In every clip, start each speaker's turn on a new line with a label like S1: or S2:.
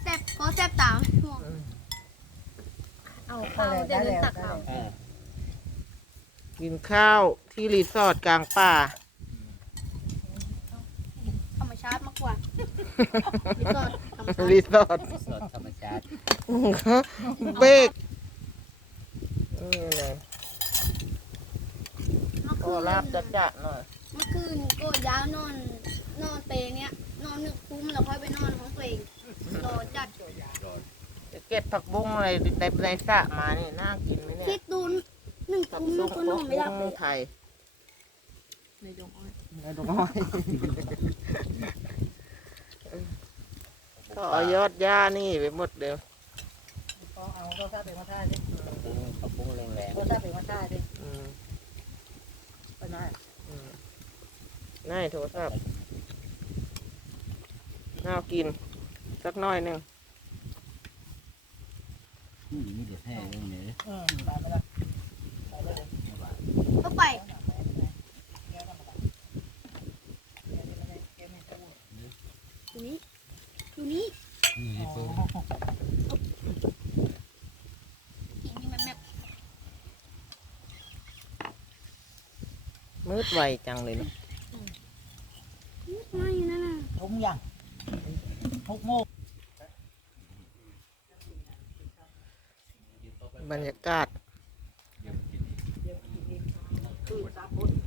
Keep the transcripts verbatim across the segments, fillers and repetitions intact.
S1: ซ่บขอแซ่บตามห่วงเอาข้าวเดี๋ยวเดินตักเอา
S2: กินข้าวที่รีสอร์ทกลางป่า
S1: ธรรมชาติมากกว่ารีสอร์ทธรรมชาติ
S2: รีสอร์ท
S3: สดธรรมชาติ
S2: เบรกนี่เลยก็ลาบจัดจัดหน่อย
S1: เมื่อคืนก็ยาวนอนนอนเปรย์เนี้ยนอนนึกคุ้มแล้วค่อยไปนอนของตัวเองรอจัด
S2: จะเก็บผักบุ้งอะไรในในสระมานี่น่ากินไหมเนี่ย
S1: คิดดูหนึ่ง
S2: ผัก
S1: คุ้ม
S2: บุ้
S1: แล้ว
S2: ง
S1: ก็นอนไม่หลับเลย
S2: ไทย
S4: ในดงอ้อย
S2: ในดงอ้อยก็เอายอดหญ้านี่ไปหมดเดียว
S4: ก็เอาก็ซาเป็นมาท่าดิ
S3: ปุ้งข้าวปุ้งแรง
S4: ก็ซาเป็นมาท่าดิ
S2: อืม
S4: ไปไหน
S2: อืมน่าโทรศัพท์น่ากิน สักหน้อยหนึ่ง
S3: ๆนี่มีเดี๋ยวแท้เรื่องนี้
S4: อืมไปไปละไปเลย
S1: ก็ไปอยู่นี้อยู่นี้
S3: นี่ปุ้ง
S1: กินนี่แบบแบบ
S2: มืดไวจังเลยเนาะ
S1: ไม่นั่นน่ะ
S4: ทุ่มยังหกโมง
S2: บรรยากาศ
S4: คือสามคน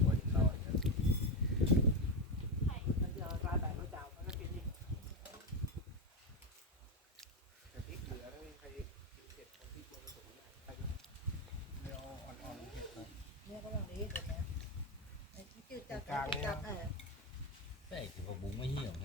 S4: มันจะรายแบบเขาเจ้ามันก็กินนี่เนี่ยก็ลังดีเห็นไหมไอ้ที่จืดจัดจัดเออ
S3: ใช่คือข้าวปุ้งไม่เหี่ยว